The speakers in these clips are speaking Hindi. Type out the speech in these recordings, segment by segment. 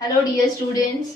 Hello dear students.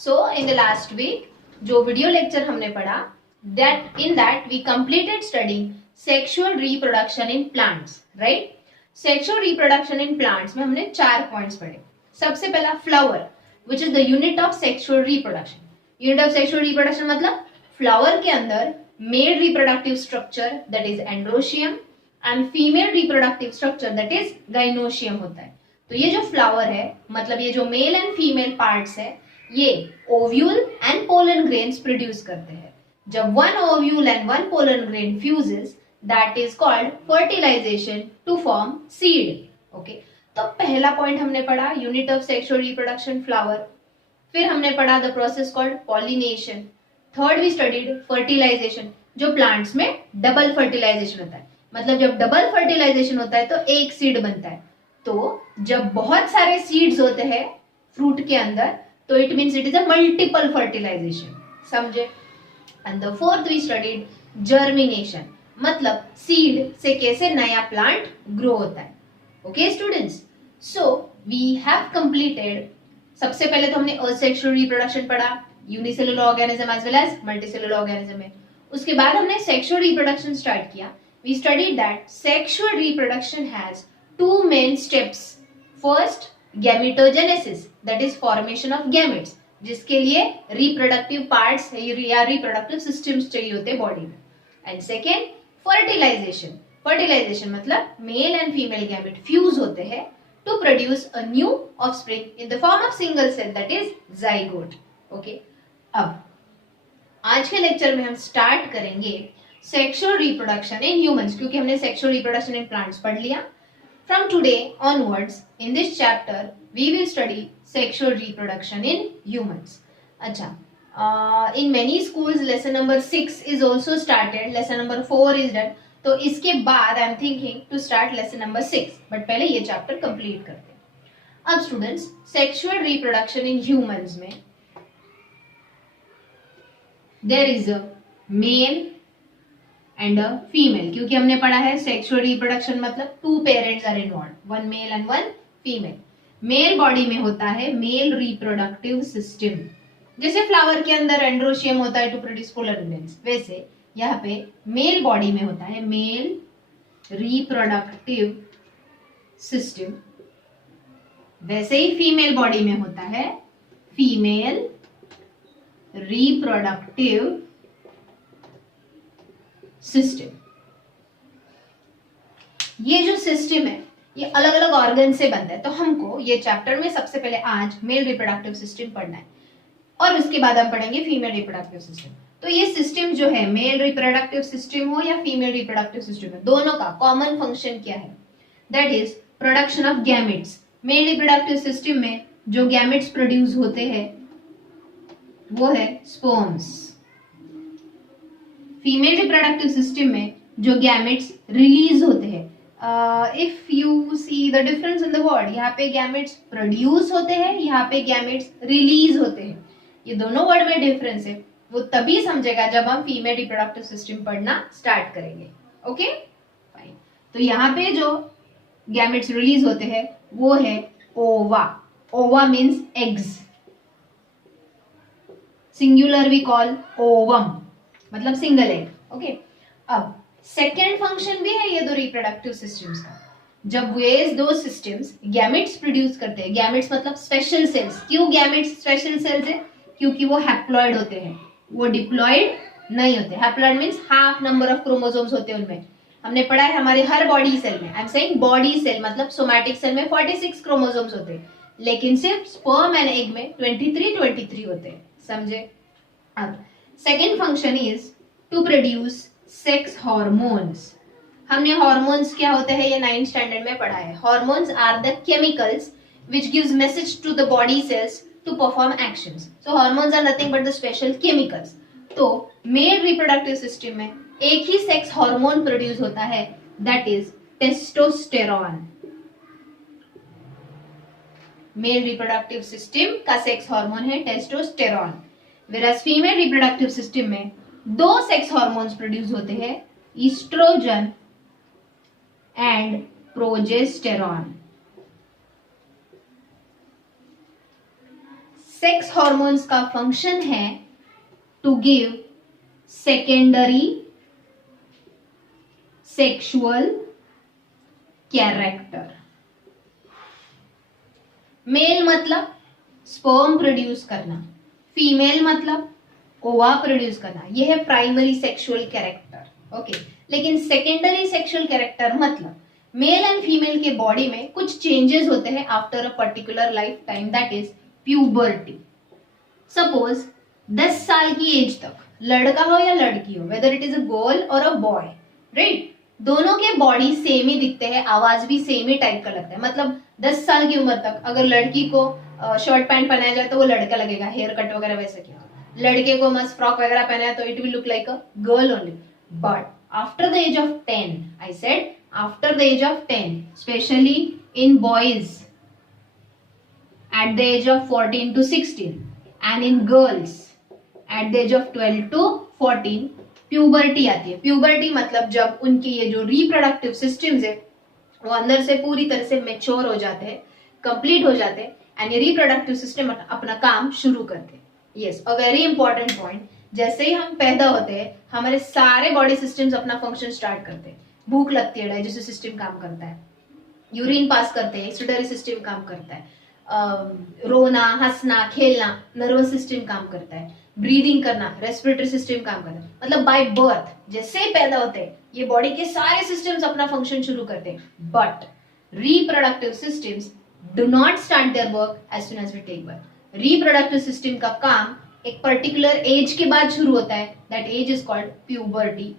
So in the last week जो वीडियो लेक्चर हमने पढ़ा that we completed studying sexual reproduction in plants, right. Sexual reproduction in plants में हमने 4 पॉइंट्स पढ़े। सबसे पहला flower which is the unit of sexual reproduction. Unit of sexual reproduction मतलब फ्लावर के अंदर male reproductive structure that is androecium and female reproductive structure that is gynoecium होता है। तो ये जो फ्लावर है मतलब ये जो मेल एंड फीमेल पार्ट्स है ये ovule and pollen grains produce करते हैं। जब one ovule and one pollen grain fuses that is called fertilisation to form seed. Okay, तो पहला पॉइंट हमने पढ़ा unit of sexual reproduction flower. फिर हमने पढ़ा the process called pollination. Third we studied fertilisation, जो प्लांट्स में डबल फर्टिलाइजेशन होता है। मतलब जब डबल फर्टिलाइजेशन होता है तो एक सीड बनता है। तो जब बहुत सारे सीड्स होते हैं फ्रूट के अंदर तो it means it is a multiple fertilization, समझे। And the fourth we studied germination, मतलब सीड से कैसे नया प्लांट ग्रो होता है। Okay students, so we have completed. सबसे पहले तो हमने असेक्सुअल रिप्रोडक्शन पढ़ा, unicellular organism as well as multicellular organism में। उसके बाद हमने सेक्सुअल रिप्रोडक्शन स्टार्ट किया। We studied that sexual reproduction has two main steps. First, gametogenesis, that is formation of gametes, जिसके लिए reproductive parts या reproductive systems चाहिए होते बॉडी में। And second, fertilization. Fertilization मतलब male and female gamete fuse होते हैं to produce a new offspring in the form of single cell that is zygote. Okay, अब आज के लेक्चर में हम स्टार्ट करेंगे सेक्सुअल रिप्रोडक्शन इन ह्यूमंस, क्योंकि हमने सेक्सुअल रिप्रोडक्शन इन प्लांट्स पढ़ लिया। From today onwards, in this chapter, we will study sexual reproduction in humans. अच्छा, in many schools lesson number 6 is also started, lesson number 4 is done. तो इसके बाद I am thinking to start lesson number 6, but पहले ये chapter complete करते हैं। अब students, sexual reproduction in humans में there is a male and a female, क्योंकि हमने पढ़ा है सेक्सुअल रिप्रोडक्शन मतलब 2 parents are involve, 1 male and 1 female. Male body में होता है मेल रिप्रोडक्टिव सिस्टम, जैसे फ्लावर के अंदर एंड्रोशियम होता है टू प्रोड्यूस पोलन ग्रेन्स, वैसे यहाँ पे मेल बॉडी में होता है मेल रिप्रोडक्टिव सिस्टम। वैसे ही फीमेल बॉडी में होता है फीमेल रिप्रोडक्टिव सिस्टम। ये जो सिस्टम है ये अलग अलग ऑर्गन से बनता है, तो हमको ये चैप्टर में सबसे पहले आज मेल रिप्रोडक्टिव सिस्टम पढ़ना है और उसके बाद हम पढ़ेंगे फीमेल रिप्रोडक्टिव सिस्टम। तो ये सिस्टम जो है मेल रिप्रोडक्टिव सिस्टम हो या फीमेल रिप्रोडक्टिव सिस्टम हो, दोनों का कॉमन फंक्शन क्या है? That is production of gametes. Mail reproductive system में जो गैमेट्स प्रोड्यूस होते हैं वो है स्पर्म्स। फीमेल रिप्रोडक्टिव सिस्टम में जो गैमेट्स रिलीज होते हैं, if you see the difference in the word, यहाँ पे गैमेट्स प्रोड्यूस होते हैं, यहाँ पे गैमेट्स रिलीज होते हैं। ये दोनों वर्ड में डिफरेंस है, वो तभी समझेगा जब हम फीमेल रिप्रोडक्टिव सिस्टम पढ़ना स्टार्ट करेंगे। ओके फाइन, तो यहाँ पे जो गैमेट्स रिलीज होते हैं वो है ova. Ova means eggs, singular we call ovum, मतलब सिंगल एग। ओके, अब सेकेंड फंक्शन भी है ये दो रिप्रोडक्टिव सिस्टम्स का। जब ये दो सिस्टम्स गैमेट्स प्रोड्यूस करते हैं, गैमेट्स मतलब स्पेशल सेल्स। क्यों गैमेट्स स्पेशल सेल्स है? क्योंकि वो हैप्लॉइड होते हैं, वो डिप्लॉइड नहीं होते। Haploid means half number of chromosomes होते हैं उनमें। हमने पढ़ा है हमारे हर बॉडी सेल में, I am saying body cell मतलब सोमैटिक सेल में 46 क्रोमोसोम्स होते हैं, लेकिन सिर्फ स्पर्म एंड एग में 23 होते हैं, समझे। अब second function is to produce sex hormones. हमने हॉर्मोन्स क्या होते हैं ये 9th स्टैंडर्ड में पढ़ा है। Hormones are the chemicals which gives message to the body cells to perform actions. So hormones are nothing but the special chemicals. तो मेल रिप्रोडक्टिव सिस्टम में एक ही सेक्स हार्मोन प्रोड्यूस होता है, that is testosterone. Male reproductive system का सेक्स हार्मोन है testosterone, whereas female reproductive system में 2 सेक्स हार्मोन्स प्रोड्यूस होते हैं, oestrogen and progesterone. Sex hormones का फंक्शन है to give secondary sexual character. Male मतलब स्पर्म प्रोड्यूस करना, फीमेल मतलब ओवा प्रोड्यूस करना, यह है प्राइमरी सेक्सुअल कैरेक्टर। ओके, लेकिन सेकेंडरी सेक्सुअल कैरेक्टर मतलब मेल एंड फीमेल के बॉडी में कुछ चेंजेस होते हैं after a particular life time, that is puberty. Suppose 10 साल की एज तक लड़का हो या लड़की हो, whether it is a girl और अ बॉय, राइट, दोनों के बॉडी सेम ही दिखते हैं, आवाज भी सेम ही टाइप का लगता है। मतलब 10 साल की उम्र तक अगर लड़की को शर्ट पैंट पहनाया जाए तो वो लड़का लगेगा, हेयर कट वगैरह वैसे किया। लड़के को मस्त फ्रॉक वगैरह पहना तो it will look like a girl only. But after the age of 10, I said after the age of 10, specially in boys at the age of 14 to 16 and in girls at the age of 12 to 14 puberty आती है। प्यूबर्टी मतलब जब उनके ये जो रिप्रोडक्टिव सिस्टम्स है वो अंदर से पूरी तरह से मेच्योर हो जाते हैं, कंप्लीट हो जाते हैं एंड ये रिप्रोडक्टिव सिस्टम अपना काम शुरू करते हैं। Yes, a very important point, जैसे ही हम पैदा होते हैं हमारे सारे बॉडी सिस्टम्स अपना फंक्शन स्टार्ट करते हैं। भूख लगती है, डाइजेस्टिव सिस्टम काम करता है, यूरिन पास करते हैं, एक्सक्रीटरी सिस्टम काम करता है, रोना, हंसना, खेलना, नर्वस सिस्टम काम करता है, ब्रीदिंग करना, रेस्पिरेटरी सिस्टम काम करता है। मतलब बाय बर्थ जैसे ही पैदा होते हैं ये बॉडी के सारे सिस्टम्स अपना फंक्शन शुरू करते हैं, but reproductive systems do not start their work as soon as we take birth. Reproductive system का काम एक पर्टिकुलर एज के बाद शुरू होता है, that age is called puberty.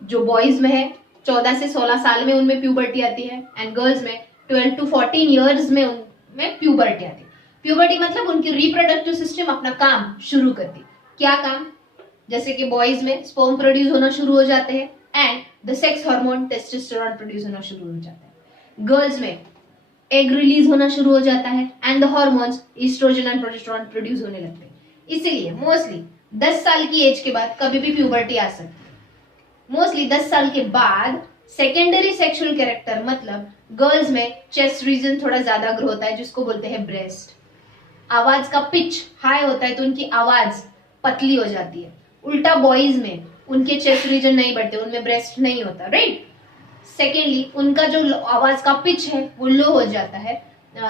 जो बॉयज में है 14 से 16 साल में उनमें प्यूबर्टी आती है एंड गर्ल्स में 12 to 14 ईयर्स में प्यूबर्टी आती है। प्यूबर्टी मतलब उनकी रिप्रोडक्टिव सिस्टम अपना काम शुरू करती है। क्या काम? जैसे कि बॉयज में स्पर्म प्रोड्यूस होना शुरू हो जाते हैं and the sex hormone testosterone produce होना शुरू हो जाता है। गर्ल्स में एग रिलीज होना शुरू हो जाता है and the hormones oestrogen and progesterone produce होने लगते हैं। इसीलिए मोस्टली 10 साल की एज के बाद कभी भी प्यूबर्टी आ सकती है। मोस्टली 10 साल के बाद सेकेंडरी सेक्सुअल कैरेक्टर मतलब गर्ल्स में चेस्ट रीजन थोड़ा ज्यादा ग्रो होता है जिसको बोलते हैं ब्रेस्ट। आवाज का पिच हाई होता है तो उनकी आवाज पतली हो जाती है। उल्टा बॉयज में उनके चेस्ट रीजन नहीं बढ़ते, उनमें ब्रेस्ट नहीं होता, राइट। सेकेंडली उनका जो आवाज का पिच है वो लो हो जाता है,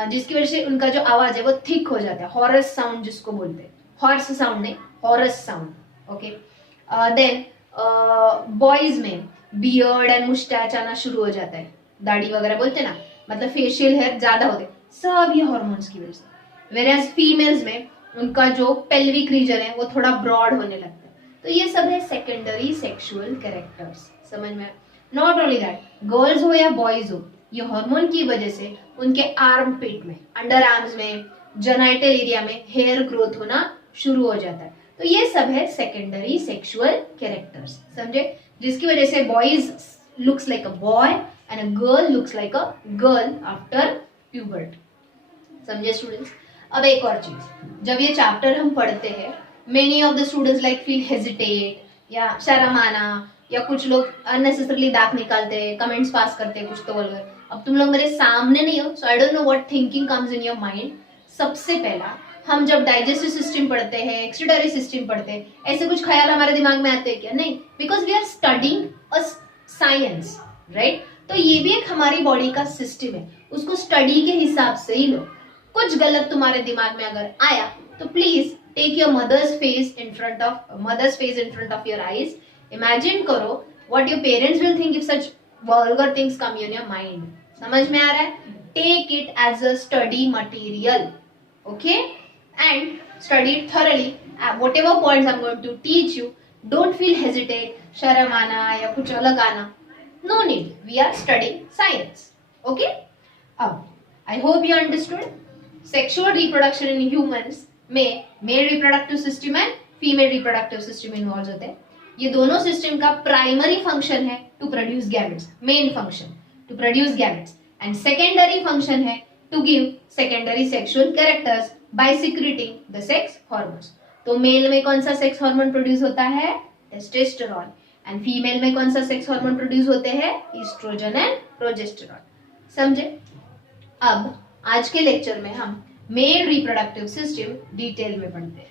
जिसकी वजह से उनका जो आवाज है वो थिक हो जाता है, हॉरस साउंड जिसको बोलते हैं, हॉर्स साउंड नहीं, harrows sound. Okay, than boys में बियर्ड एंड मुस्टैच आना शुरू हो जाता है, दाढ़ी वगैरह बोलते हैं ना, मतलब फेशियल हेयर ज्यादा होते हैं, सब ये हार्मोन्स की वजह से। वेराज फीमेल्स में उनका जो पेल्विक रीजन है वो थोड़ा ब्रॉड होने लगता है। तो ये सब है सेकेंडरी सेक्सुअल कैरेक्टर्स, समझ में? नॉट ओनली दैट, गर्ल्स हो या बॉयज हो, ये हार्मोन की वजह से उनके आर्म पिट में, अंडर आर्म्स में, जेनाइटल एरिया में हेयर ग्रोथ होना शुरू हो जाता है। तो ये सब है सेकेंडरी सेक्सुअल कैरेक्टर्स, समझे? जिसकी वजह से boys looks like a boy and a girl looks like a girl after puberty, समझे स्टूडेंट्स? अब एक और चीज, जब ये चैप्टर हम पढ़ते हैं many of the students like feel hesitate या शर्म आना, या कुछ लोग अननेसेसरली दांत निकालते हैं, कमेंट्स पास करते हैं कुछ तो बोलकर। अब तुम लोग मेरे सामने नहीं हो, so I don't know what thinking comes in your mind. सबसे पहला हम जब डाइजेस्टिव सिस्टम पढ़ते हैं, एक्सक्रीटरी सिस्टम पढ़ते हैं, ऐसे कुछ ख्याल हमारे दिमाग में आते हैं क्या? नहीं, because we are studying a science, right? तो ये भी एक हमारी बॉडी का सिस्टम है, उसको स्टडी के हिसाब से ही लो। कुछ गलत तुम्हारे दिमाग में अगर आया तो please take your mother's face in front of your eyes. Imagine करो what your parents will think if such vulgar things come in your mind. समझ में आ रहा है? Take it as a study material, okay, and study it thoroughly. Whatever points I'm going to teach you, don't feel hesitate, शर्म आना या कुछ अलग आना, no need, we are studying science, okay? अब I hope you understood. Sexual reproduction in humans में male reproductive system and female reproductive system involved होते हैं। ये दोनों सिस्टम का प्राइमरी फंक्शन है to produce gametes, main function to produce gametes, and secondary function है to give secondary sexual characters by secreting the sex hormones. तो मेल में कौन सा सेक्स हार्मोन प्रोड्यूस होता है? टेस्टोस्टेरोन। एंड फीमेल में कौन सा सेक्स हार्मोन प्रोड्यूस होते हैं? Oestrogen and progesterone. समझे? अब आज के लेक्चर में हम मेल रिप्रोडक्टिव सिस्टम डिटेल में पढ़ते हैं।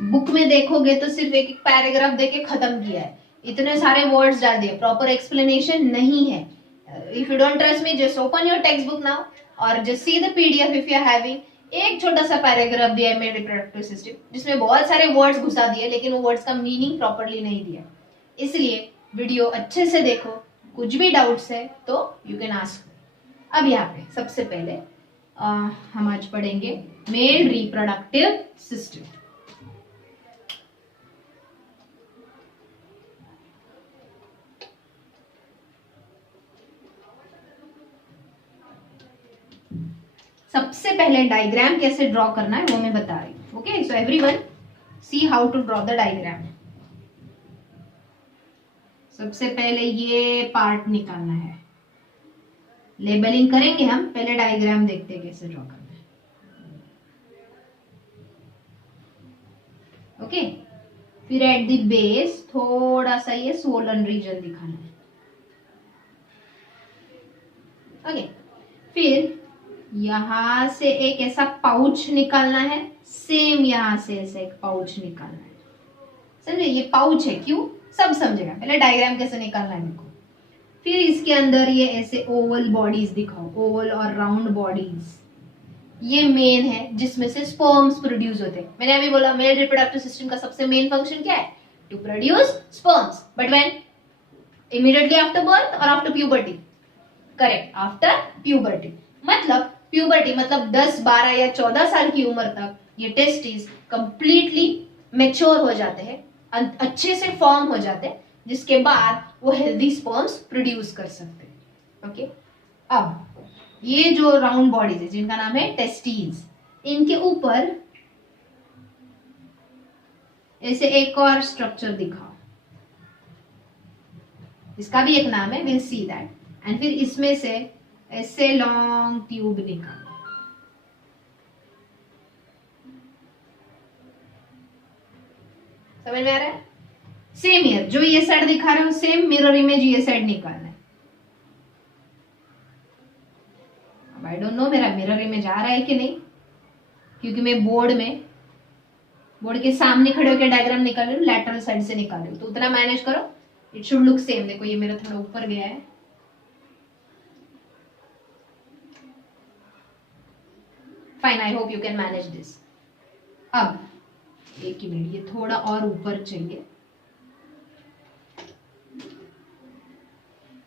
बुक में देखोगे तो सिर्फ एक एक पैराग्राफ देके खत्म किया है, इतने सारे वर्ड्स डाल दिए, प्रॉपर एक्सप्लेनेशन नहीं है। If you don't trust me, just open your textbook now और just see the PDF if you are having. एक छोटा सा पैराग्राफ दिया है मेल रिप्रोडक्टिव सिस्टम, जिसमें बहुत सारे वर्ड्स घुसा दिए, लेकिन वो वर्ड्स का मीनिंग प्रॉपरली नहीं दिया। इसलिए वीडियो अच्छे से देखो, कुछ भी डाउट्स है तो यू कैन आस्क। अब यहाँ पे सबसे पहले हम आज पढ़ेंगे मेल रिप्रोडक्टिव सिस्टम। सबसे पहले डायग्राम कैसे ड्रॉ करना है वो मैं बता रही हूँ। Okay, so everyone see how to draw the diagram. सबसे पहले ये पार्ट निकालना है, लेबलिंग करेंगे हम, पहले डायग्राम देखते हैं कैसे ड्रॉ करना है। ओके, फिर एट द बेस थोड़ा सा ये स्वोलन रीजन दिखाना है। ओके, फिर यहां से एक ऐसा पाउच निकालना है, सेम यहां से ऐसे एक पाउच निकालना है। समझे, ये पाउच है, क्यों सब समझेगा। पहले डायग्राम कैसे निकालना है देखो। फिर इसके अंदर ये ऐसे ओवल बॉडीज दिखाओ, ओवल और राउंड बॉडीज। ये मेन है जिसमें से स्पर्म्स प्रोड्यूस होते हैं। मैंने अभी बोला मेल रिप्रोडक्टिव सिस्टम का सबसे मेन फंक्शन क्या है, to produce sperms, but when immediately after birth or after puberty. Correct, after puberty. मतलब प्यूबर्टी मतलब 10, 12 या 14 साल की उम्र तक ये टेस्टिस कंप्लीटली मैच्योर हो जाते हैं, अच्छे से फॉर्म हो जाते हैं, जिसके बाद वो हेल्दी स्पर्म्स प्रोड्यूस कर सकते हैं। ओके, अब ये जो राउंड बॉडीज है जिनका नाम है टेस्टिस, इनके ऊपर ऐसे एक और स्ट्रक्चर दिखाओ, इसका भी एक नाम है, विल सी दैट। एंड फिर इसमें से ऐसे लॉन्ग ट्यूब निकालो। समझ में आ रहा है? सेम ईयर जो ये साइड दिखा रहे हो, सेम मिरर इमेज ये साइड निकालना है। अब आई डोंट नो मेरा मिरर इमेज आ रहा है कि नहीं, क्योंकि मैं बोर्ड के सामने खड़े होकर डायग्राम निकाल रही हूँ, लैटरल साइड से निकाल रही हूँ, तो उतना मैनेज करो, इट शुड लुक सेम। देखो ये मेरा थोड़ा ऊपर गया है, fine, I hope you can manage this. अब एक ही मिनट, ये थोड़ा और ऊपर चाहिए,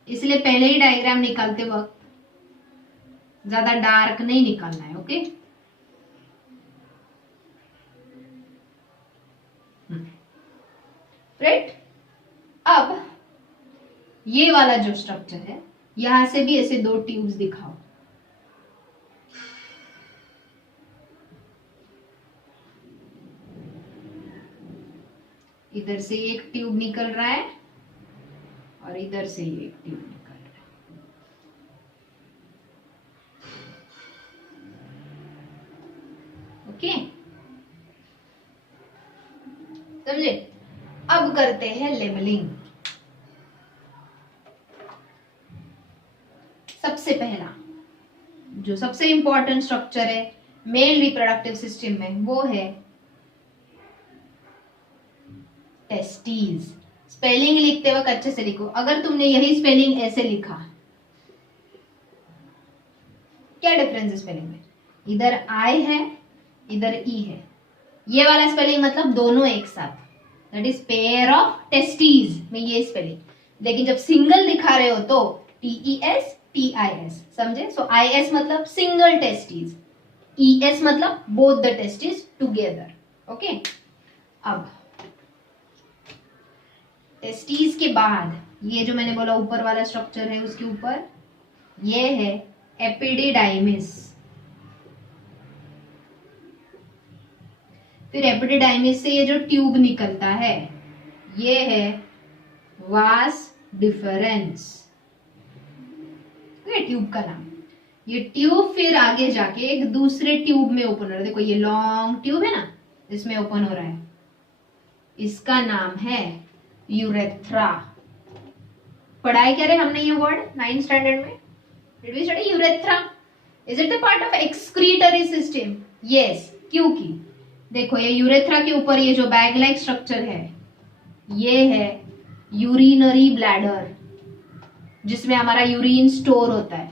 इसलिए पहले ही डायग्राम निकालते वक्त ज्यादा डार्क नहीं निकालना है। Okay, right. अब ये वाला जो स्ट्रक्चर है, यहां से भी ऐसे 2 ट्यूब्स दिखाओ। इधर से एक ट्यूब निकल रहा है और इधर से एक ट्यूब निकल रहा है। ओके, समझे? अब करते हैं लेबलिंग। सबसे पहला जो सबसे इंपॉर्टेंट स्ट्रक्चर है मेल रिप्रोडक्टिव सिस्टम में, वो है टेस्टीज। स्पेलिंग लिखते वक्त अच्छे से लिखो। अगर तुमने यही स्पेलिंग ऐसे लिखा, क्या डिफरेंस है स्पेलिंग में? इधर आई है, इधर ई है। ये वाला स्पेलिंग मतलब दोनों एक साथ, that is pair of testes में ये स्पेलिंग। लेकिन जब सिंगल दिखा रहे हो तो TES TIS, समझे? सो IS मतलब सिंगल टेस्टीज, ES मतलब both the testes together. Okay, अब टेस्टीज के बाद ये जो मैंने बोला ऊपर वाला स्ट्रक्चर है, उसके ऊपर ये है एपिडिडाइमिस। फिर एपिडिडाइमिस से ये जो ट्यूब निकलता है, ये है वास डिफरेंस, ट्यूब का नाम। ये ट्यूब फिर आगे जाके एक दूसरे ट्यूब में ओपन हो रहा है। देखो ये लॉन्ग ट्यूब है ना, इसमें ओपन हो रहा है, इसका नाम है यूरेथ्रा। पढ़ाई क्या रहे हमने ये वर्ड 9th स्टैंडर्ड में? Did we study urethra? Is it the part of excretory system? Yes, क्योंकि देखो ये यूरेथ्रा के ऊपर ये जो बैग लाइक स्ट्रक्चर है, ये है यूरिनरी ब्लैडर, जिसमें हमारा यूरिन स्टोर होता है।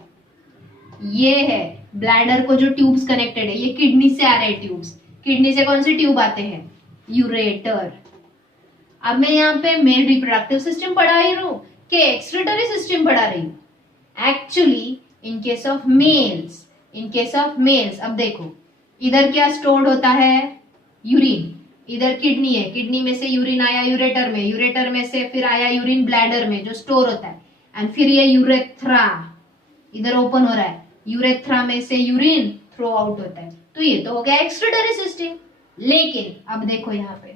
ये है ब्लैडर को जो ट्यूब्स कनेक्टेड है, ये किडनी से आ रहे हैं ट्यूब्स। किडनी से कौन से ट्यूब आते हैं? यूरेटर। अब मैं यहाँ पे मेल रिप्रोडक्टिव सिस्टम पढ़ा रही हूँ कि एक्सक्रीटरी सिस्टम पढ़ा रही हूँ? Actually in case of males, अब देखो इधर क्या स्टोर्ड होता है? यूरिन। इधर किडनी है, किडनी में से यूरिन आया यूरेटर में, यूरेटर में से फिर आया यूरिन ब्लैडर में जो स्टोर होता है, एंड फिर ये यूरेथ्रा इधर ओपन हो रहा है, यूरेथ्रा में से यूरिन थ्रो आउट होता है। तो ये तो हो गया एक्सक्रीटरी सिस्टम। लेकिन अब देखो यहाँ पे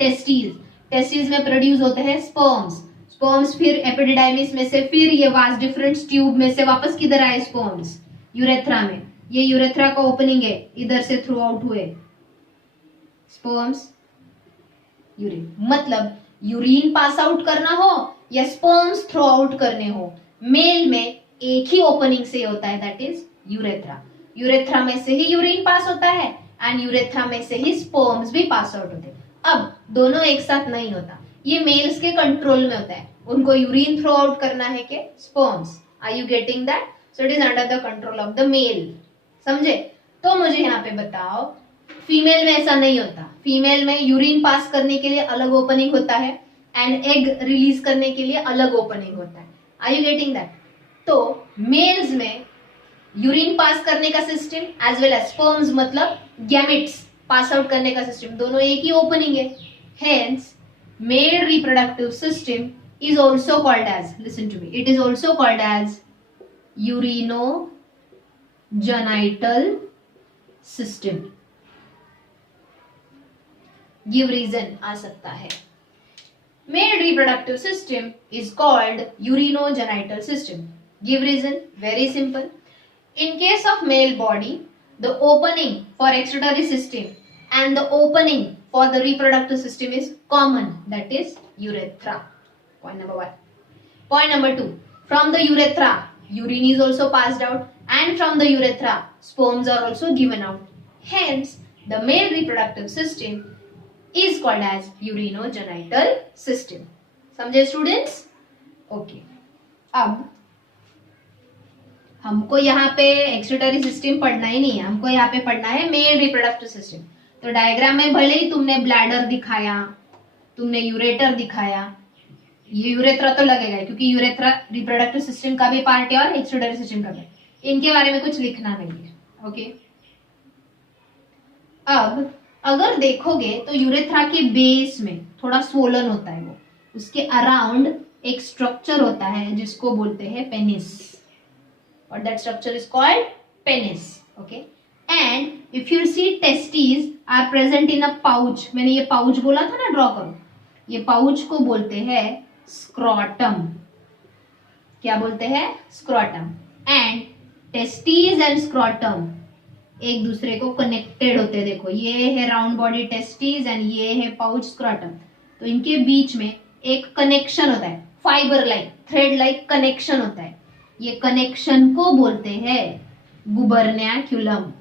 टेस्टिस में प्रोड्यूस होते हैं स्पर्म्स फिर एपिडिडाइमिस में से फिर ये वास डिफरेंट ट्यूब में से वापस किधर आए? स्पर्म्स यूरेथ्रा में। ये यूरेथ्रा का ओपनिंग है, इधर से थ्रू आउट हुए स्पर्म्स यूरिन। मतलब यूरिन पास आउट करना हो या स्पर्म्स थ्रो आउट करने हो, मेल में एक ही ओपनिंग से होता है, दैट इज यूरेथ्रा। यूरेथ्रा में से ही यूरिन पास होता है एंड यूरेथ्रा में से ही स्पर्म्स भी पास आउट होते हैं। अब दोनों एक साथ नहीं होता, ये मेल्स के कंट्रोल में होता है। उनको यूरिन थ्रो आउट करना है कि sperms. Are you getting that? So it is under the control of the male. समझे? तो मुझे यहाँ पे बताओ, फीमेल में ऐसा नहीं होता। फीमेल में यूरिन पास करने के लिए अलग ओपनिंग होता है एंड एग रिलीज करने के लिए अलग ओपनिंग होता है। Are you getting that? तो मेल्स में यूरिन पास करने का system as well as sperms मतलब गैमेट्स पास आउट करने का सिस्टम, दोनों एक ही ओपनिंग है। Hence male reproductive system is also called as, listen to me, it is also called as urinogenital system. Give reason आ सकता है। Male reproductive system is called urinogenital system. Give reason, very simple. In case of male body, the opening for excretory system and the opening for the reproductive system is common, that is urethra. Point number 1. Point number 2. From the urethra, urine is also passed out, and from the urethra, sperms are also given out. Hence, the male reproductive system is called as urinogenital system. समझे students? Okay. अब हमको यहाँ पे एक्सक्रीटरी सिस्टम पढ़ना ही नहीं है, हमको यहाँ पे पढ़ना है मेल रिप्रोडक्टिव सिस्टम। तो डायग्राम में भले ही तुमने ब्लैडर दिखाया, तुमने यूरेटर दिखाया, ये यूरेथ्रा तो लगेगा क्योंकि यूरेथ्रा रिप्रोडक्टिव सिस्टम का भी पार्ट है और एक्सक्रीटरी सिस्टम का भी। इनके बारे में कुछ लिखना नहीं है। ओके, अब अगर देखोगे तो यूरेथ्रा के बेस में थोड़ा स्वोलन होता है, वो उसके अराउंड एक स्ट्रक्चर होता है जिसको बोलते हैं पेनिस, और that structure is called penis. Okay, and if you see testis are present in a pouch. मैंने ये पाउच बोला था ना, ड्रॉ करो। ये पाउच को बोलते हैं स्क्रॉटम। क्या बोलते हैं? Scrotum. And testis and scrotum एक दूसरे को कनेक्टेड होते हैं। देखो ये है राउंड बॉडी टेस्टिस एंड ये है पाउच स्क्रॉटम। तो इनके बीच में एक कनेक्शन होता है, fibre like, thread like connection होता है। ये कनेक्शन को बोलते हैं गुबर्नैक्यूलम।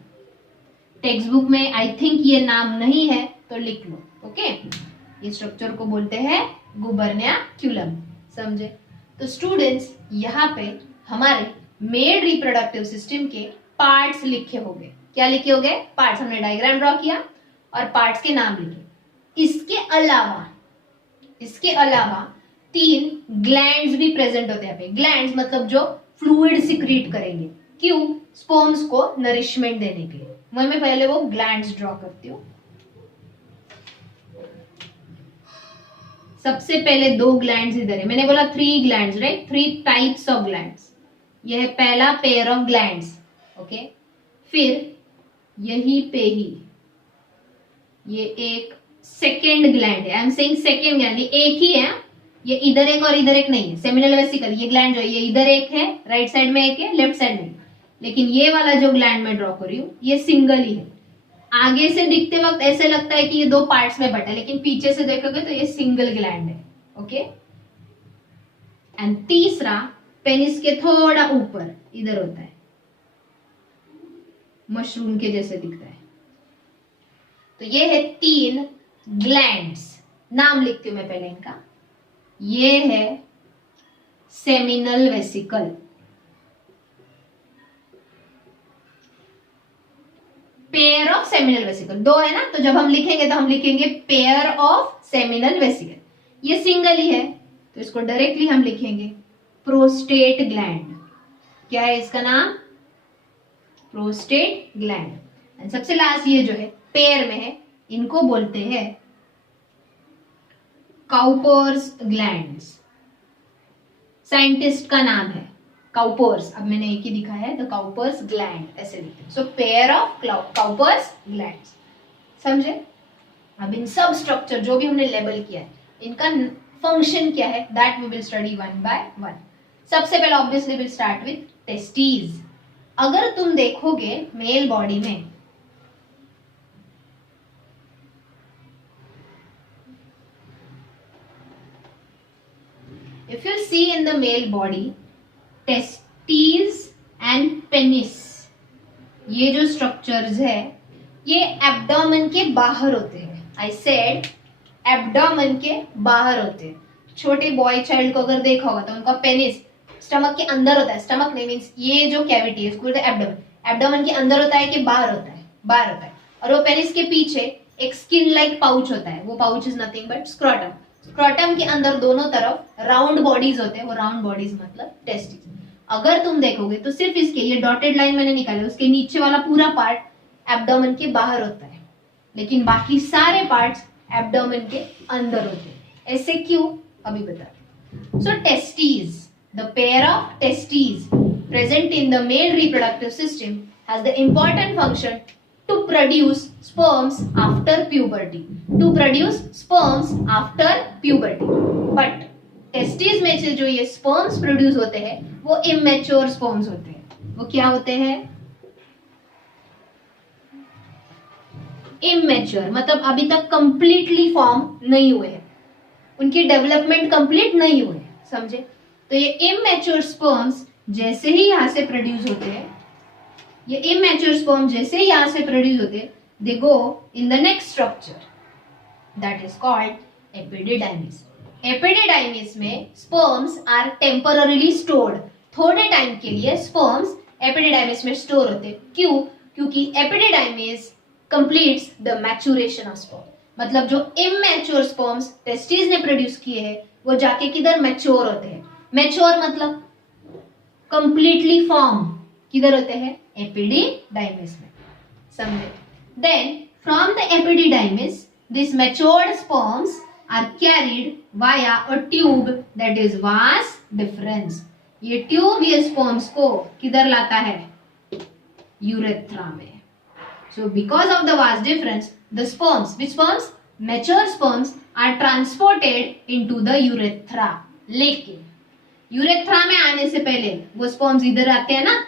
टेक्स्ट बुक में आई थिंक ये नाम नहीं है तो लिख लो। ओके, ये स्ट्रक्चर को बोलते हैं गुबर्नैक्यूलम। समझे? तो स्टूडेंट्स यहाँ पे हमारे मेल रिप्रोडक्टिव सिस्टम के पार्ट्स लिखे होंगे। क्या लिखे होंगे? पार्ट्स। हमने डायग्राम ड्रॉ किया और पार्ट्स के नाम लिखे। इसके अलावा 3 ग्लैंड्स भी प्रेजेंट होते हैं यहाँ पे। ग्लैंड्स मतलब जो फ्लूइड सिक्रीट करेंगे। क्यों? स्पर्म्स को नरिशमेंट देने के लिए। मैं पहले वो ग्लैंड्स ड्रॉ करती हूँ। सबसे पहले 2 ग्लैंड्स इधर है। मैंने बोला 3 glands, right? 3 types of glands. यह है पहला पेयर ऑफ ग्लैंड्स। ओके, फिर यही पे ही ये एक सेकेंड ग्लैंड है। आई एम सेइंग सेकेंड ग्लैंड, ये एक ही है, ये इधर एक और इधर एक नहीं है। सेमिनल वेसिकल, ये ग्लैंड जो है ये इधर एक है, राइट साइड में एक है, लेफ्ट साइड में। लेकिन ये वाला जो ग्लैंड में ड्रॉ कर रही हूं ये सिंगल ही है। आगे से दिखते वक्त ऐसे लगता है कि ये दो पार्ट्स में बटा है, लेकिन पीछे से देखोगे तो ये सिंगल ग्लैंड है। ओके, एंड तीसरा पेनिस के थोड़ा ऊपर इधर होता है, मशरूम के जैसे दिखता है। तो ये है 3 ग्लैंड्स। नाम लिखती हूं मैं पहले इनका। ये है seminal vesicle, pair of seminal vesicle. 2 है ना, तो जब हम लिखेंगे तो हम लिखेंगे पेयर ऑफ सेमिनल वेसिकल। ये सिंगल ही है तो इसको डायरेक्टली हम लिखेंगे प्रोस्टेट ग्लैंड। क्या है इसका नाम? Prostate gland. एंड सबसे लास्ट ये जो है पेयर में है, इनको बोलते हैं काउपर्स ग्लैंड्स। साइंटिस्ट का नाम है काउपर्स। अब मैंने एक ही दिखा है, तो काउपर्स ग्लैंड ऐसे लिखते हैं। सो पेयर ऑफ काउपर्स ग्लैंड्स। समझे? अब इन सब स्ट्रक्चर जो भी हमने लेबल किया है, इनका फंक्शन क्या है, that we will study one by one. सबसे पहले obviously will start with testes. अगर तुम देखोगे मेल बॉडी में, if you see in the male body, testes and penis, ये जो स्ट्रक्चर्स है ये एब्डोमेन के बाहर होते हैं। आई सेड एब्डोमेन के बाहर होते हैं। छोटे बॉय चाइल्ड को अगर देखा होगा तो उनका पेनिस स्टमक के अंदर होता है। स्टमक नहीं मीन्स ये जो कैविटी है इसको बोलते हैं एब्डोमेन। एब्डोमेन के अंदर होता है कि बाहर होता है? बाहर होता है। और वो पेनिस के पीछे एक स्किन लाइक पाउच होता है। वो pouch is nothing but scrotum. Scrotum के अंदर दोनों तरफ राउंड बॉडीज होते हैं। वो राउंड बॉडीज मतलब टेस्टिस। अगर तुम देखोगे तो सिर्फ इसके, ये डॉटेड लाइन मैंने निकाले, उसके नीचे वाला पूरा पार्ट एब्डोमेन के बाहर होता है, लेकिन बाकी सारे पार्ट्स एब्डोमेन के अंदर होते हैं। ऐसे क्यों? अभी बता। So testes, the pair of testes present in the male reproductive system has the important function to produce sperms after puberty. To produce sperms after puberty. But testes में से जो ये sperms produce होते हैं वो immature sperms होते हैं। वो क्या होते हैं? immature, मतलब अभी तक completely form नहीं हुए हैं, उनकी डेवलपमेंट कंप्लीट नहीं हुए। समझे? तो ये immature sperms जैसे ही यहां से प्रोड्यूस होते हैं, ये इमेच्योर स्पर्म जैसे ही यहां से प्रोड्यूस होते, they go in the next structure that is called epididymis. Epididymis में स्पर्म्स आर टेम्पररीली स्टोर्ड। थोड़े टाइम के लिए स्पर्म्स एपिडिडाइमिस में स्टोर होते। क्यों? क्योंकि epididymis completes the maturation of sperm. मतलब जो इमेच्योर स्पर्म्स टेस्टिस ने प्रोड्यूस किए हैं वो जाके किधर मैच्योर होते हैं। मैच्योर मतलब कंप्लीटली फॉर्म किधर होते हैं? एपिडिडाइमिस में। समझे? Then from the epididymis this matured sperms are carried via a tube that is vas deferens. ये ट्यूब ये स्पर्म्स को किधर लाता है? यूरेथ्रा में। So because of the vas deferens the sperms, which sperms? Mature sperms are transported into the urethra. लेकिन यूरेथ्रा में आने से पहले वो स्पर्म्स इधर आते हैं ना,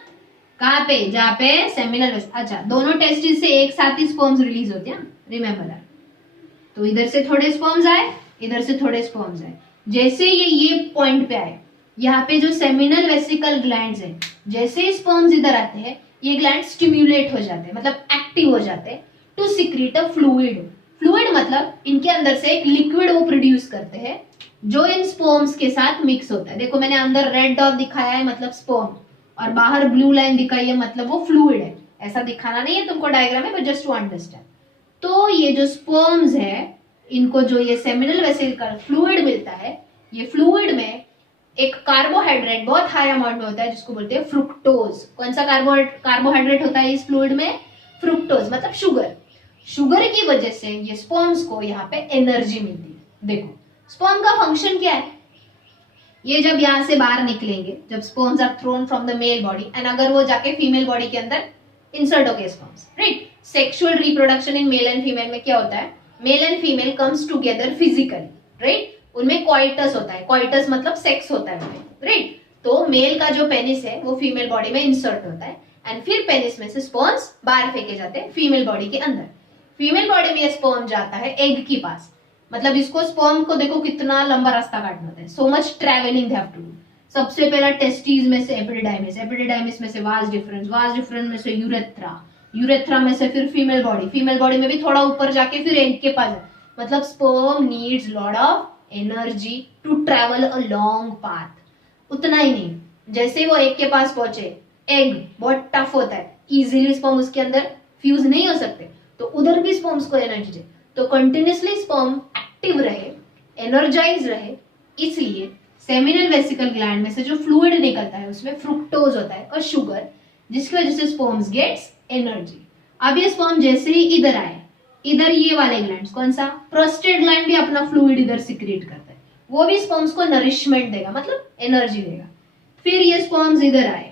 कहाँ पे? जहाँ पे सेमिनल वेसिकल। अच्छा, दोनों टेस्टिस से एक साथ ही स्पर्म्स रिलीज होते हैं, रिमेम्बर दैट। तो इधर से थोड़े स्पर्म्स आए, इधर से थोड़े स्पर्म्स आए। जैसे ये पॉइंट पे आए, यहाँ पे जो सेमिनल वेसिकल ग्लैंड्स हैं, जैसे ही स्पर्म्स इधर आते हैं ये ग्लैंड स्टिम्युलेट हो जाते हैं, मतलब एक्टिव हो जाते हैं to secrete a fluid. Fluid मतलब इनके अंदर से एक लिक्विड वो प्रोड्यूस करते हैं जो इन स्पर्म्स के साथ मिक्स होता है। देखो मैंने अंदर रेड डॉट दिखाया है मतलब स्पर्म, और बाहर ब्लू लाइन दिखाई है मतलब वो फ्लूइड है। ऐसा दिखाना नहीं है तुमको डायग्राम में, बट जस्ट टू अंडरस्टैंड। तो ये जो स्पर्म्स है इनको जो ये सेमिनल वेसिकल फ्लूइड मिलता है, ये फ्लूइड में एक कार्बोहाइड्रेट बहुत हाई अमाउंट में होता है जिसको बोलते हैं फ्रुक्टोज। कौन सा कार्बोहाइड्रेट होता है इस फ्लूइड में? फ्रुक्टोज मतलब शुगर। शुगर की वजह से ये स्पर्म्स को यहाँ पे एनर्जी मिलती है। देखो स्पर्म का फंक्शन क्या है? ये जब यहाँ से बाहर निकलेंगे, जब sperms are thrown from the male body and अगर वो जाके फीमेल बॉडी के अंदर इंसर्ट हो गए sperms, right? Sexual reproduction in male and female में क्या होता है? Mail and female comes together physically, right? उनमें क्वाइटस होता है। क्वाइटस मतलब सेक्स होता है उनमें, राइट? तो मेल का जो पेनिस है वो फीमेल बॉडी में इंसर्ट होता है एंड फिर पेनिस में से स्पर्म्स बाहर फेंके जाते हैं फीमेल बॉडी के अंदर। फीमेल बॉडी में स्पर्म जाता है एग के पास, मतलब इसको स्पर्म को देखो कितना लंबा रास्ता काटना होता है, so much travelling they have to do. सबसे पहला टेस्टीज में से एपिडिडाइमिस, एपिडिडाइमिस में से वास डिफरेंस में से यूरेथ्रा, यूरेथ्रा में से फिर फीमेल बॉडी, फीमेल बॉडी में भी थोड़ा ऊपर जाके फिर एग के पास। मतलब sperm needs lot of energy to travel a long path. उतना ही नहीं, जैसे वो एग के पास पहुंचे, एग बहुत टफ होता है, इजीली स्पर्म उसके अंदर फ्यूज नहीं हो सकते, तो उधर भी स्पर्म्स को एनर्जी चाहिए। तो कंटिन्यूसली स्पर्म एक्टिव रहे, एनर्जाइज रहे, इसलिए सेमिनल वेसिकल ग्लैंड में से जो फ्लूइड निकलता है उसमें फ्रुक्टोज होता है और शुगर, जिसकी वजह से स्पर्म्स गेट्स एनर्जी। अब ये स्पर्म जैसे ही इधर आए, इधर ये वाले ग्लैंड्स, कौन सा, प्रोस्टेट ग्लैंड भी अपना फ्लूइड इधर सिक्रिएट करता है, वो भी स्पर्म्स को नरिशमेंट देगा, मतलब एनर्जी देगा। फिर ये स्पर्म्स इधर आए,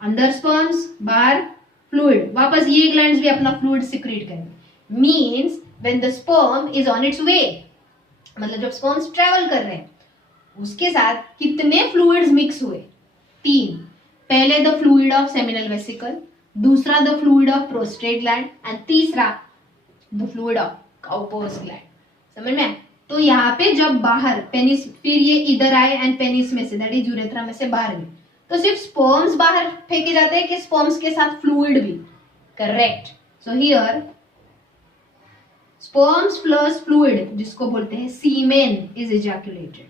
अंदर स्पर्म्स, बाहर फ्लूइड, वापस ये ग्लैंड्स भी अपना फ्लूइड सिक्रिएट करेंगे। Means when the sperm is on its way, मतलब जब स्पर्म्स ट्रैवल कर रहे हैं, उसके साथ कितने फ्लूइड्स मिक्स हुए, 3। पहले the fluid of seminal vesicle, दूसरा the fluid of prostate gland, and तीसरा the fluid of Cowper's gland. समझ में? तो यहाँ पे जब बाहर पेनिस, फिर ये इधर आए एंड पेनिस में से, दैट इज यूरेथ्रा में से बाहर गए, तो सिर्फ स्पर्म्स बाहर फेंके जाते हैं कि स्पर्म्स के साथ फ्लूइड भी? Correct. So here sperms plus fluid, जिसको बोलते हैं सीमेन, is इजैक्युलेटेड।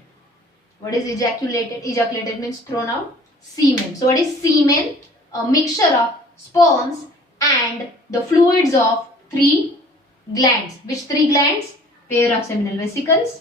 What is ejaculated? Ejaculated means thrown out. Semen. So what is semen? A mixture of sperms and the fluids of 3 glands. Which 3 glands? Pair of seminal vesicles,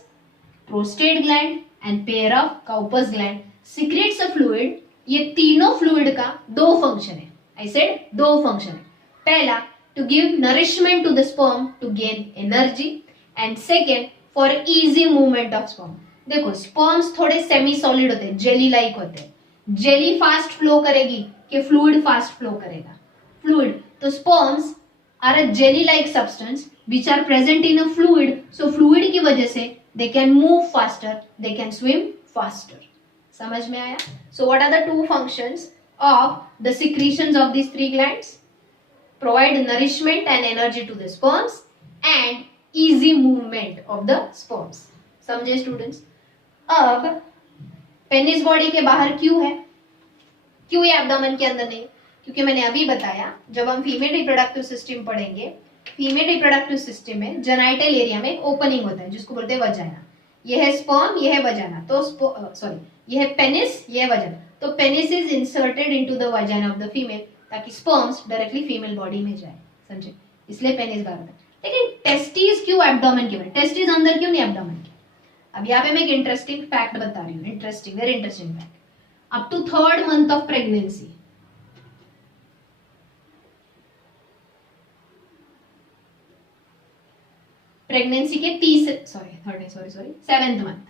prostate gland and pair of Cowper's gland secretes a fluid. ये तीनों fluid का 2 function है. I said 2 function है. पहला, to give nourishment to the sperm to gain energy, and second, for easy movement of sperm. देखो स्पर्म्स थोड़े सेमी सॉलिड होते हैं, जेली लाइक होते हैं। जेली फास्ट फ्लो करेगी कि फ्लूइड फास्ट फ्लो करेगा? फ्लूइड। तो sperms are a jelly like substance which are present in a fluid, so fluid की वजह से they can move faster, they can swim faster. समझ में आया? So what are the 2 functions of the secretions of this 3 glands? Provide nourishment and energy to the sperms and easy movement of the sperms. समझे स्टूडेंट्स? अब पेनिस बॉडी के बाहर क्यों है, क्यों ये एब्डोमेन के अंदर नहीं? क्योंकि मैंने अभी बताया, जब हम फीमेल रिप्रोडक्टिव सिस्टम पढ़ेंगे, फीमेल रिप्रोडक्टिव सिस्टम में जेनाइटल एरिया में एक ओपनिंग होता है जिसको बोलते हैं वजाइना। ये है स्पर्म, ये है वजाइना, तो सॉरी, ये है पेनिस, ये है वजाइना। तो penis is inserted into the vagina of the female ताकि स्पर्म्स डायरेक्टली फीमेल बॉडी में जाए। समझे? इसलिए पेनिस बाहर होता है। लेकिन टेस्टिस क्यों एब्डोमेन के बाहर? टेस्टिस अंदर क्यों नहीं एब्डोमेन के? अब यहाँ पे मैं एक इंटरेस्टिंग फैक्ट बता रही हूँ, interesting, very interesting fact. Up to 3rd month of pregnancy, pregnancy के 7th month,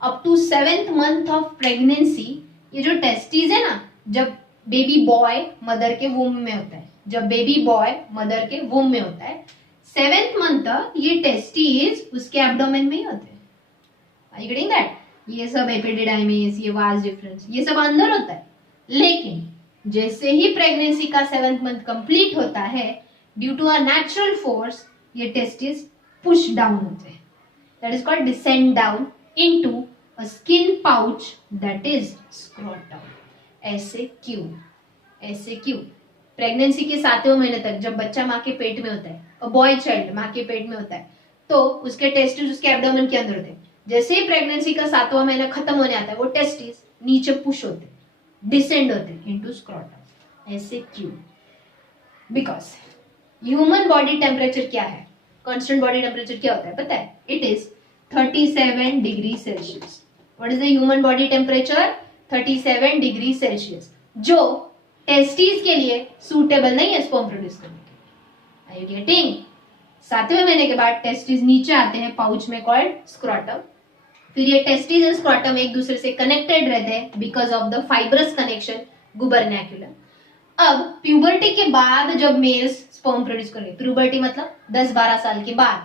up to 7th month of pregnancy, ये जो टेस्टिस है ना, जब बेबी बॉय मदर के वूम में होता है, जब बेबी बॉय मदर के वूम में होता है, 7th मंथ तक ये टेस्टिस उसके एब्डोमेन में ही होते हैं। Are you getting that? ये सब एपिडिडाइमिस, ये वास डिफरेंस, ये सब अंदर होता है। लेकिन जैसे ही प्रेगनेंसी का 7th मंथ कंप्लीट होता है, due to a natural force, ये टेस्टिस पुश डाउन होते हैं। That is called descend down into a skin pouch that is scrotum. ऐसे क्यों? ऐसे क्यों? प्रेगनेंसी के 7वें महीने तक जब बच्चा माँ के पेट में होता है, बॉय चाइल्ड माँ के पेट में होता है, तो उसके टेस्टिस उसके एब्डोमेन के अंदर होते हैं। जैसे ही प्रेगनेंसी का 7वां महीना खत्म होने आता है, वो टेस्टिस नीचे पुश होते, डिसेंड होते इनटू स्क्रोटम। ऐसे क्यों? बिकॉज ह्यूमन बॉडी टेम्परेचर क्या है? कांस्टेंट बॉडी टेम्परेचर क्या होता है पता है? It is 37 degree Celsius. What is the human body temperature? 37 degree Celsius, जो टेस्टिस के लिए सूटेबल नहीं है स्पर्म प्रोड्यूस करने के। Are you getting? 7वें महीने के बाद टेस्टिस नीचे आते हैं पाउच में कॉल्ड स्क्रोटम। फिर ये टेस्टिस एंड स्क्रोटम एक दूसरे से कनेक्टेड रहते हैं because of the fibrous connection gubernaculum. अब प्यूबर्टी के बाद जब मेल्स स्पर्म प्रोड्यूस करेंगे, प्यूबर्टी मतलब 10-12 साल के बाद,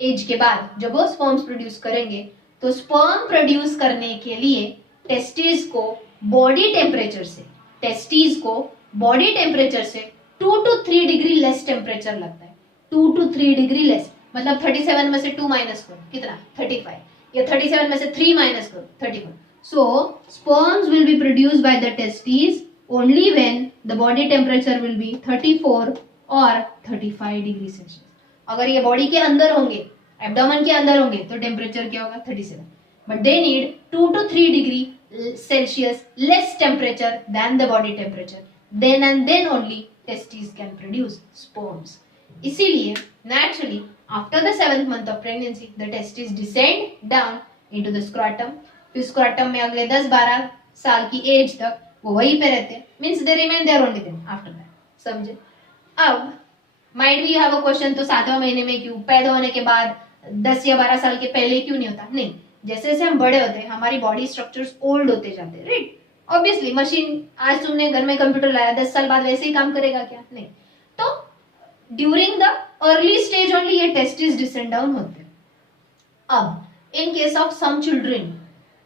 एज के बाद जब वो स्पर्म्स प्रोड्यूस करेंगे, तो स्पर्म प्रोड्यूस करने के लिए टेस्टिस को बॉडी टेम्परेचर से, टेस्टिस को बॉडी टेम्परेचर से 2 to 3 डिग्री लेस टेम्परेचर लगता है, 2 to 3 डिग्री लेस, मतलब 37 में से 2 माइनस करो कितना 35, या 37 में से 3 माइनस करो 34. So sperms will be produced by the testes only when the body temperature will be 34 or 35 degree Celsius. अगर ये बॉडी के अंदर होंगे, एब्डोमेन के अंदर होंगे, तो टेम्परेचर क्या होगा 37. But they need 2 to 3 degree Celsius less temperature than the body temperature. Then and then only testes can produce sperms. इसीलिए naturally after the 7th month of pregnancy the testes descend down into the scrotum. फिर scrotum में अगले 10-12 साल की एज तक वो वहीं पे रहते हैं, means they remain there only then after that. समझे? अब might be have a question, तो 7वें महीने में क्यों, पैदा होने के बाद 10 या 12 साल के पहले क्यों नहीं होता? नहीं, जैसे जैसे हम बड़े होते हैं हमारी बॉडी स्ट्रक्चर्स ओल्ड होते जाते हैं, राइट? ऑब्वियसली मशीन, आज तुमने घर में कंप्यूटर लाया, 10 साल बाद वैसे ही काम करेगा क्या? नहीं. तो during the early stage only ये टेस्टिस डिसेंड डाउन होते हैं. अब in case of some children,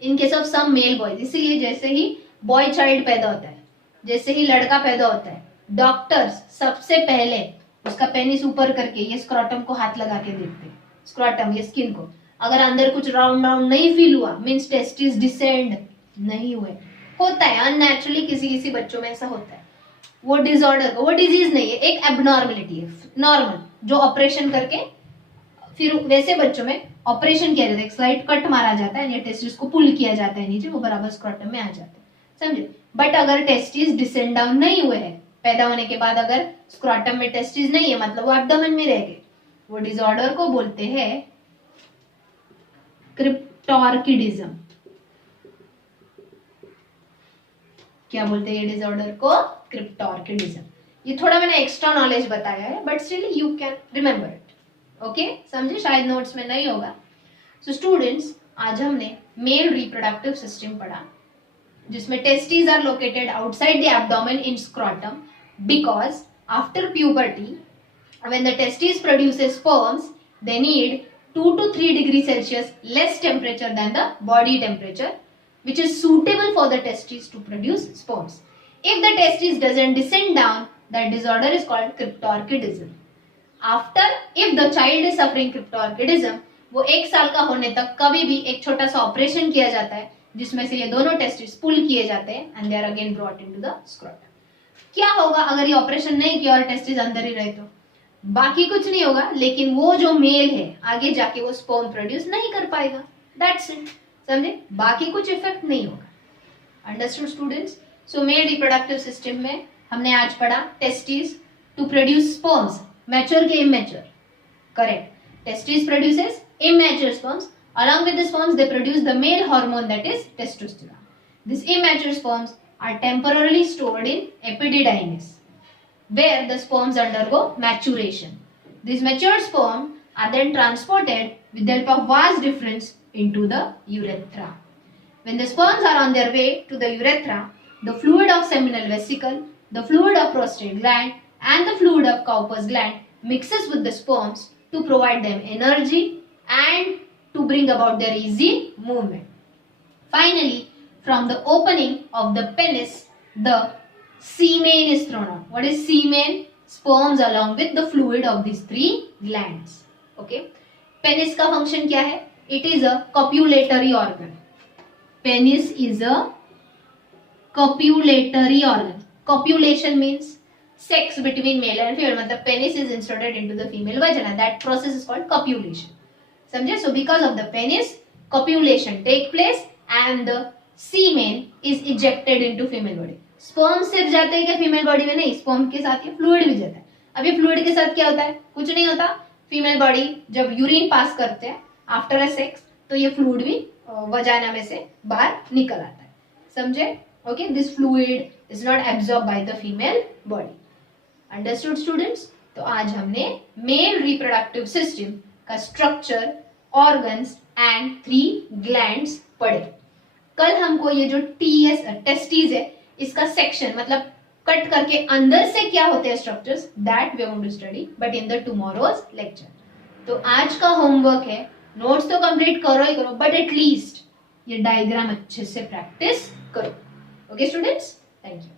in case of some male boys, इसीलिए जैसे ही बॉय चाइल्ड पैदा होता है, जैसे ही लड़का पैदा होता है, डॉक्टर्स सबसे पहले उसका पेनिस ऊपर करके ये स्क्रॉटम को हाथ लगा के देखते हैं, स्क्रॉटम ये स्किन को. अगर अंदर कुछ राउंड राउंड नहीं फील हुआ, मीन्स टेस्टिस डिसेंड नहीं हुए. होता है अननेचुरली, किसी किसी बच्चों में ऐसा होता है. वो डिसऑर्डर, वो डिजीज नहीं है, एक एबनॉर्मलिटी है, नॉर्मल, जो ऑपरेशन करके फिर वैसे बच्चों में ऑपरेशन किया जाता है, एक स्लाइड कट मारा जाता है, टेस्टिस को पुल किया जाता है नीचे, वो बराबर स्क्रॉटम में आ जाते हैं. समझे? बट अगर टेस्टिस डिसेंड डाउन नहीं हुए हैं, पैदा होने के बाद अगर स्क्रॉटम में टेस्टिस नहीं है, मतलब वो एब्डोमेन में रह गए, वो डिसऑर्डर को बोलते हैं क्रिप्टोर्किडिज्म. क्या बोलते हैं ये डिसऑर्डर को? क्रिप्टोर्किडिज्म. ये थोड़ा मैंने एक्स्ट्रा नॉलेज बताया है, but still you can remember it. Okay, समझे? शायद नोट्स में नहीं होगा. सो स्टूडेंट्स, आज हमने मेल रिप्रोडक्टिव सिस्टम पढ़ा, जिसमें testis are located outside the abdomen in scrotum, because after puberty when the testes produces sperms, they need 2 to 3 degree Celsius less temperature than the body temperature, which is suitable for the testes to produce sperms. If the testes doesn't descend down, that disorder is called cryptorchidism. After, if the child is suffering cryptorchidism, वो 1 साल का होने तक कभी भी एक छोटा सा ऑपरेशन किया जाता है, जिसमें से ये दोनों टेस्टिस पुल किए जाते हैं, and they are again brought into the scrotum. क्या होगा अगर ये ऑपरेशन नहीं किया और टेस्टिस अंदर ही रहे? तो बाकी कुछ नहीं होगा, लेकिन वो जो मेल है आगे जाके वो स्पर्म प्रोड्यूस नहीं कर पाएगा. That's it. समझे? बाकी कुछ इफेक्ट नहीं होगा. Understood students? So male reproductive system में हमने आज पढ़ा testis to produce sperms, mature के immature. Correct. Testis produces immature sperms. Along with the sperms, they produce the male hormone, that is testosterone. These immature sperms are temporarily stored in epididymis, where the sperms undergo maturation. These mature sperms are then transported with the help of vas deferens into the urethra. When the sperms are on their way to the urethra, the fluid of seminal vesicle, the fluid of prostate gland, and the fluid of Cowper's gland mixes with the sperms to provide them energy and to bring about their easy movement. Finally, from the opening of the penis, the semen is thrown out. What is semen? Sperms along with the fluid of these 3 glands. Okay. Penis का function क्या है? It is a copulatory organ. Penis is a copulatory organ. Copulation means sex between male and female. मतलब penis is inserted into the female vagina. That process is called copulation. समझे? So because of the penis, copulation take place and the semen is ejected into female body. Sperm सिर्फ जाते हैं क्या फीमेल बॉडी में? नहीं, स्पर्म के साथ ये फ्लूइड भी जाता है. अब ये फ्लूइड के साथ क्या होता है? कुछ नहीं होता. फीमेल बॉडी जब यूरिन पास करते हैं आफ्टर अ सेक्स, तो ये फ्लूइड भी वजाना में से बाहर निकल आता है. समझे? Okay. This fluid is not absorb by the female body. Understood students? तो आज हमने मेल रिप्रोडक्टिव सिस्टम का स्ट्रक्चर, ऑर्गन्स एंड 3 ग्लैंड्स पढ़े. कल हमको ये जो टेस्टिस है इसका सेक्शन, मतलब कट करके अंदर से क्या होते हैं structures, that we are going to study but in the tomorrow's lecture. तो आज का होमवर्क है, नोट्स तो कंप्लीट करो ही करो, बट एटलीस्ट ये डायग्राम अच्छे से प्रैक्टिस करो. Okay students, thank you.